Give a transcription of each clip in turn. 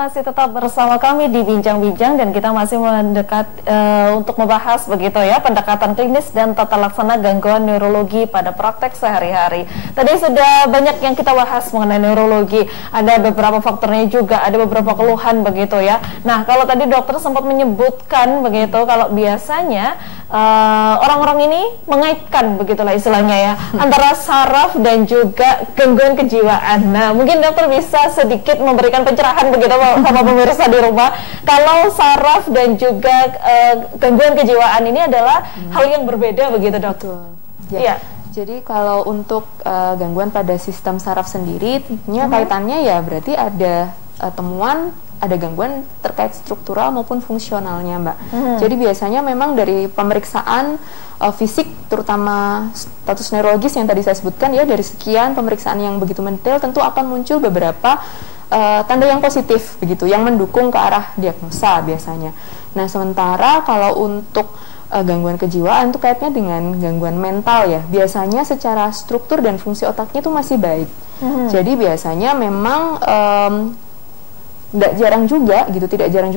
masih tetap bersama kami di Bincang-Bincang dan kita masih mendekat untuk membahas begitu ya pendekatan klinis dan tata laksana gangguan neurologi pada praktek sehari-hari. Tadi sudah banyak yang kita bahas mengenai neurologi, ada beberapa faktornya juga, ada beberapa keluhan begitu ya. Nah, kalau tadi dokter sempat menyebutkan begitu kalau biasanya orang-orang ini mengaitkan begitulah istilahnya ya antara saraf dan juga gangguan kejiwaan. Nah, mungkin dokter bisa sedikit memberikan pencerahan begitu sama pemirsa di rumah kalau saraf dan juga gangguan kejiwaan ini adalah hal yang berbeda begitu dokter. Ya. Jadi kalau untuk gangguan pada sistem saraf sendiri tentunya kaitannya ya berarti ada temuan ada gangguan terkait struktural maupun fungsionalnya, Mbak. Jadi biasanya memang dari pemeriksaan fisik, terutama status neurologis yang tadi saya sebutkan ya, dari sekian pemeriksaan yang begitu mendetail, tentu akan muncul beberapa tanda yang positif, begitu, yang mendukung ke arah diagnosa biasanya. Nah, sementara kalau untuk gangguan kejiwaan itu kaitannya dengan gangguan mental ya. Biasanya secara struktur dan fungsi otaknya itu masih baik. Jadi biasanya memang tidak jarang juga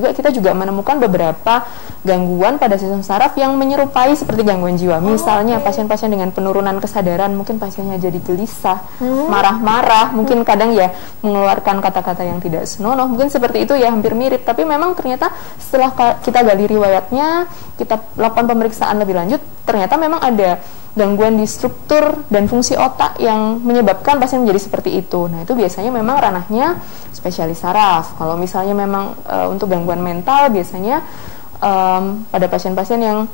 kita juga menemukan beberapa gangguan pada sistem saraf yang menyerupai seperti gangguan jiwa. Misalnya pasien-pasien dengan penurunan kesadaran, mungkin pasiennya jadi gelisah, marah-marah, mungkin kadang ya mengeluarkan kata-kata yang tidak senonoh, mungkin seperti itu ya, hampir mirip. Tapi memang ternyata setelah kita gali riwayatnya, kita lakukan pemeriksaan lebih lanjut, ternyata memang ada gangguan di struktur dan fungsi otak yang menyebabkan pasien menjadi seperti itu. Nah, itu biasanya memang ranahnya spesialis saraf. Kalau misalnya memang untuk gangguan mental biasanya pada pasien-pasien yang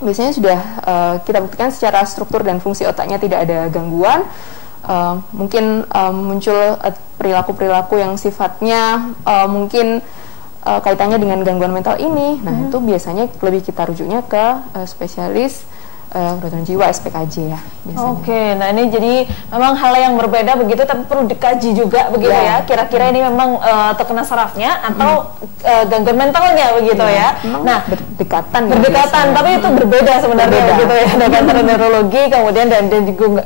biasanya sudah kita buktikan secara struktur dan fungsi otaknya tidak ada gangguan, mungkin muncul perilaku-perilaku yang sifatnya mungkin kaitannya dengan gangguan mental ini. Nah, itu biasanya lebih kita rujuknya ke spesialis kedokteran jiwa, SPKJ ya biasanya. Oke, nah ini jadi memang hal yang berbeda begitu, tapi perlu dikaji juga begitu ya. Kira-kira ini memang terkena sarafnya atau gangguan mentalnya begitu ya. Nah, berdekatan, tapi itu berbeda sebenarnya begitu ya, dengan neurologi kemudian dan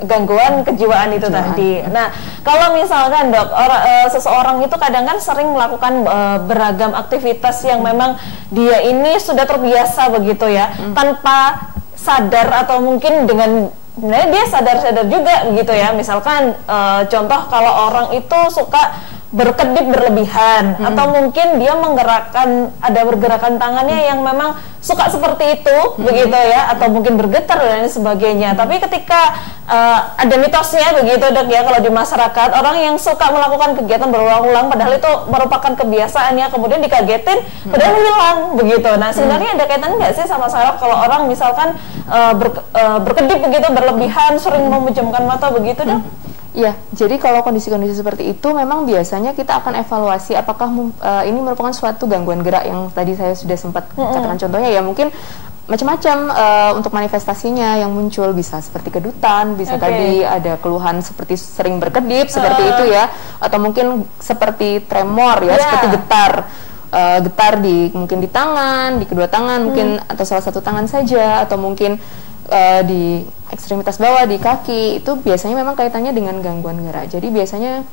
gangguan kejiwaan itu tadi. Nah, kalau misalkan dok, seseorang itu kadang kan sering melakukan beragam aktivitas yang memang dia ini sudah terbiasa begitu ya, tanpa sadar atau mungkin dengan dia sadar-sadar juga gitu ya. Misalkan contoh kalau orang itu suka berkedip berlebihan atau mungkin dia menggerakkan pergerakan tangannya yang memang suka seperti itu begitu ya, atau mungkin bergetar dan sebagainya. Tapi ketika ada mitosnya begitu dok ya, kalau di masyarakat orang yang suka melakukan kegiatan berulang-ulang padahal itu merupakan kebiasaannya, kemudian dikagetin padahal hilang begitu. Nah, sebenarnya ada kaitan nggak sih sama saraf kalau orang misalkan berkedip begitu berlebihan, sering memejamkan mata begitu dok? Iya, jadi kalau kondisi-kondisi seperti itu memang biasanya kita akan evaluasi apakah ini merupakan suatu gangguan gerak yang tadi saya sudah sempat katakan contohnya ya, mungkin macam-macam untuk manifestasinya yang muncul, bisa seperti kedutan, bisa tadi ada keluhan seperti sering berkedip seperti itu ya, atau mungkin seperti tremor ya, seperti getar mungkin di tangan, di kedua tangan mungkin, atau salah satu tangan saja, atau mungkin di ekstremitas bawah di kaki, itu biasanya memang kaitannya dengan gangguan gerak. Jadi biasanya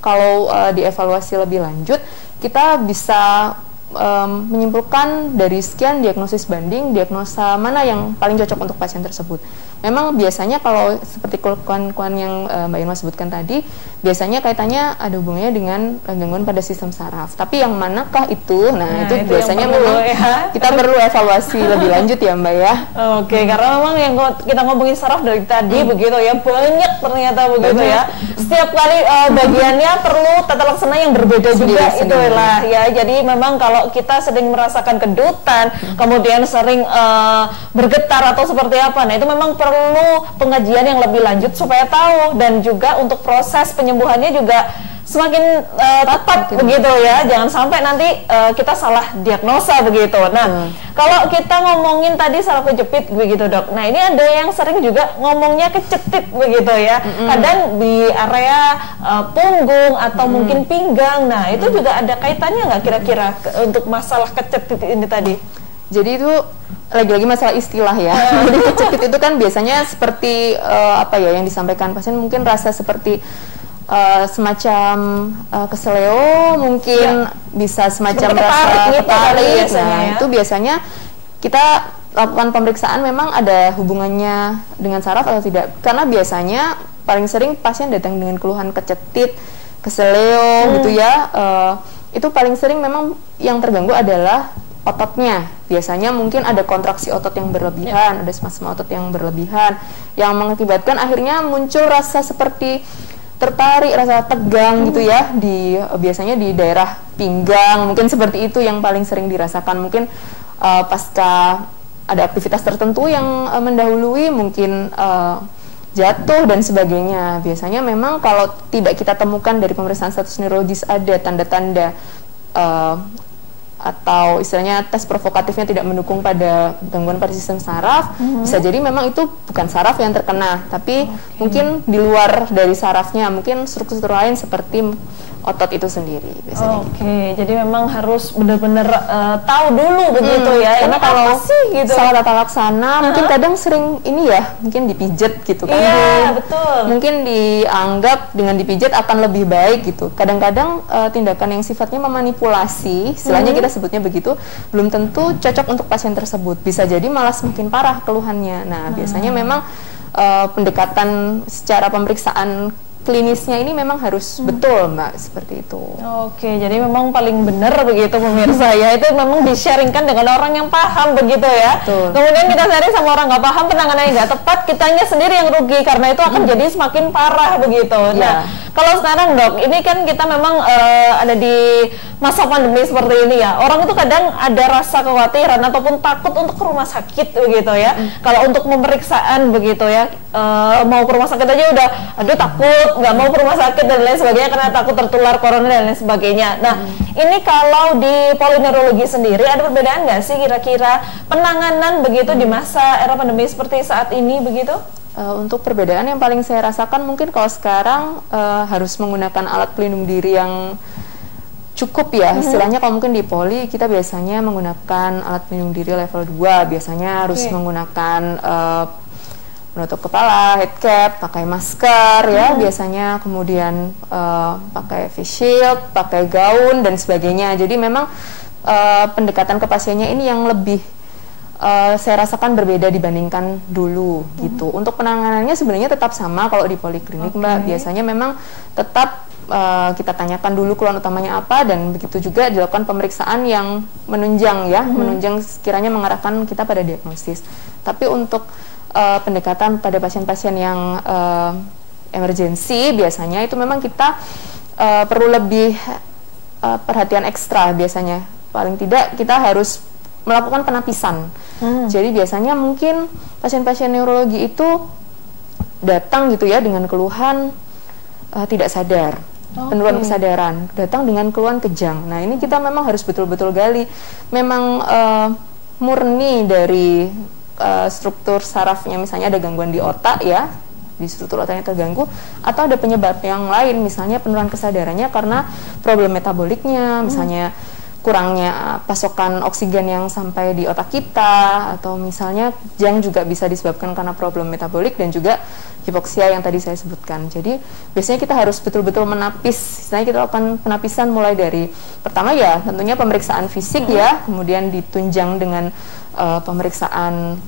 kalau dievaluasi lebih lanjut kita bisa menyimpulkan dari sekian diagnosis banding, diagnosa mana yang paling cocok untuk pasien tersebut. Memang biasanya kalau seperti keluhan-keluhan yang Mbak Irma sebutkan tadi, biasanya kaitannya ada hubungannya dengan gangguan pada sistem saraf. Tapi yang manakah itu? Nah, itu biasanya memang kita perlu evaluasi lebih lanjut ya Mbak ya. Oke, karena memang yang kita ngomongin saraf dari tadi begitu ya, banyak ternyata begitu ya. Setiap kali bagiannya perlu tata laksana yang berbeda juga itulah ya. Jadi memang kalau kita sering merasakan kedutan, kemudian sering bergetar atau seperti apa, nah itu memang perlu pengajian yang lebih lanjut supaya tahu, dan juga untuk proses penyembuhannya juga semakin tepat begitu ya, jangan sampai nanti kita salah diagnosa begitu. Nah, kalau kita ngomongin tadi saraf kejepit begitu dok, nah ini ada yang sering juga ngomongnya kecetit begitu ya, kadang di area punggung atau mungkin pinggang. Nah, itu juga ada kaitannya nggak kira-kira untuk masalah kecetit ini tadi? Jadi itu lagi-lagi masalah istilah ya. Jadi kecetit itu kan biasanya seperti apa ya yang disampaikan pasien, mungkin rasa seperti semacam keseleo, mungkin bisa semacam rasa tertarik. Nah, itu biasanya kita lakukan pemeriksaan memang ada hubungannya dengan saraf atau tidak. Karena biasanya paling sering pasien datang dengan keluhan kecetit, keseleo gitu ya. Itu paling sering memang yang terganggu adalah ototnya. Biasanya mungkin ada kontraksi otot yang berlebihan, ada spasme otot yang berlebihan, yang mengakibatkan akhirnya muncul rasa seperti tertarik, rasa tegang gitu ya, biasanya di daerah pinggang, mungkin seperti itu yang paling sering dirasakan. Mungkin pasca ada aktivitas tertentu yang mendahului, mungkin jatuh dan sebagainya. Biasanya memang kalau tidak kita temukan dari pemeriksaan status neurologis ada tanda-tanda atau istilahnya tes provokatifnya tidak mendukung pada gangguan pada sistem saraf, bisa jadi memang itu bukan saraf yang terkena, tapi mungkin di luar dari sarafnya, mungkin struktur lain seperti otot itu sendiri biasanya. Jadi memang harus benar-benar tahu dulu begitu ya. Karena kalau gitu, salah tata laksana mungkin kadang sering ini ya, mungkin dipijet gitu kan. Iya, betul. Mungkin dianggap dengan dipijet akan lebih baik gitu. Kadang-kadang tindakan yang sifatnya memanipulasi, istilahnya kita sebutnya begitu, belum tentu cocok untuk pasien tersebut. Bisa jadi malah semakin parah keluhannya. Nah, biasanya memang pendekatan secara pemeriksaan klinisnya ini memang harus betul, Mbak, seperti itu. Jadi memang paling benar begitu pemirsa ya, itu memang di-sharingkan dengan orang yang paham begitu ya. Betul. Kemudian kita sharing sama orang nggak paham, penanganannya nggak tepat, kitanya sendiri yang rugi karena itu akan jadi semakin parah begitu. Nah, kalau sekarang Dok, ini kan kita memang ada di masa pandemi seperti ini ya, orang itu kadang ada rasa kekhawatiran ataupun takut untuk ke rumah sakit begitu ya. Kalau untuk pemeriksaan begitu ya, mau ke rumah sakit aja udah, aduh takut, nggak mau ke rumah sakit dan lain sebagainya karena takut tertular corona dan lain sebagainya. Nah, ini kalau di polineurologi sendiri ada perbedaan nggak sih kira-kira penanganan begitu di masa era pandemi seperti saat ini begitu? Untuk perbedaan yang paling saya rasakan mungkin kalau sekarang harus menggunakan alat pelindung diri yang cukup ya, istilahnya kalau mungkin di poli kita biasanya menggunakan alat pelindung diri level 2, biasanya harus menggunakan menutup kepala, head cap, pakai masker ya biasanya, kemudian pakai face shield, pakai gaun dan sebagainya. Jadi memang pendekatan ke pasiennya ini yang lebih saya rasakan berbeda dibandingkan dulu gitu. Untuk penanganannya sebenarnya tetap sama kalau di poliklinik, Mbak. Biasanya memang tetap kita tanyakan dulu keluhan utamanya apa, dan begitu juga dilakukan pemeriksaan yang menunjang ya, menunjang sekiranya mengarahkan kita pada diagnosis. Tapi untuk pendekatan pada pasien-pasien yang emergensi biasanya itu memang kita perlu lebih perhatian ekstra biasanya. Paling tidak kita harus melakukan penapisan. Jadi biasanya mungkin pasien-pasien neurologi itu datang gitu ya dengan keluhan tidak sadar, penurunan kesadaran, datang dengan keluhan kejang. Nah, ini kita memang harus betul-betul gali. Memang murni dari struktur sarafnya, misalnya ada gangguan di otak ya, di struktur otaknya terganggu, atau ada penyebab yang lain, misalnya penurunan kesadarannya karena problem metaboliknya, misalnya kurangnya pasokan oksigen yang sampai di otak kita, atau misalnya kejang juga bisa disebabkan karena problem metabolik dan juga hipoksia yang tadi saya sebutkan. Jadi biasanya kita harus betul-betul menapis. Misalnya kita lakukan penapisan mulai dari pertama ya tentunya pemeriksaan fisik ya, kemudian ditunjang dengan pemeriksaan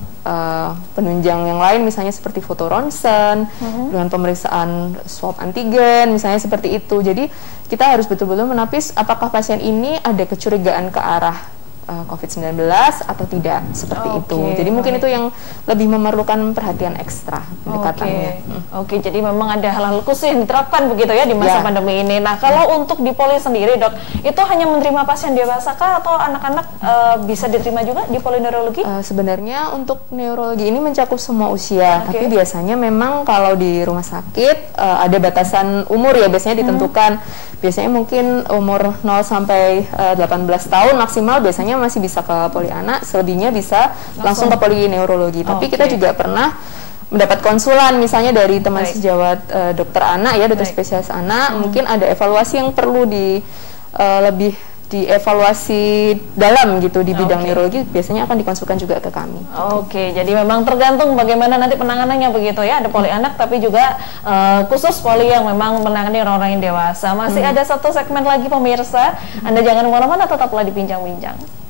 penunjang yang lain, misalnya seperti foto ronsen, dengan pemeriksaan swab antigen, misalnya seperti itu. Jadi kita harus betul-betul menapis apakah pasien ini ada kecurigaan ke arah COVID-19 atau tidak, seperti itu. Jadi mungkin itu yang lebih memerlukan perhatian ekstra pendekatannya. Jadi memang ada hal-hal khusus yang diterapkan begitu ya di masa pandemi ini. Nah, kalau untuk di poli sendiri, Dok, itu hanya menerima pasien dewasa kah atau anak-anak bisa diterima juga di polineurologi? Sebenarnya untuk neurologi ini mencakup semua usia, tapi biasanya memang kalau di rumah sakit ada batasan umur ya, biasanya ditentukan. Biasanya mungkin umur 0 sampai 18 tahun maksimal biasanya masih bisa ke poli anak, selebihnya bisa langsung ke poli neurologi. Tapi kita juga pernah mendapat konsulan misalnya dari teman sejawat dokter anak ya, dokter spesialis anak, mungkin ada evaluasi yang perlu lebih dievaluasi dalam gitu di bidang neurologi, biasanya akan dikonsulkan juga ke kami. Oke, jadi memang tergantung bagaimana nanti penanganannya begitu ya. Ada poli anak tapi juga khusus poli yang memang menangani orang-orang yang dewasa. Masih ada satu segmen lagi pemirsa. Anda jangan kemana-mana, tetaplah di Bincang-Bincang.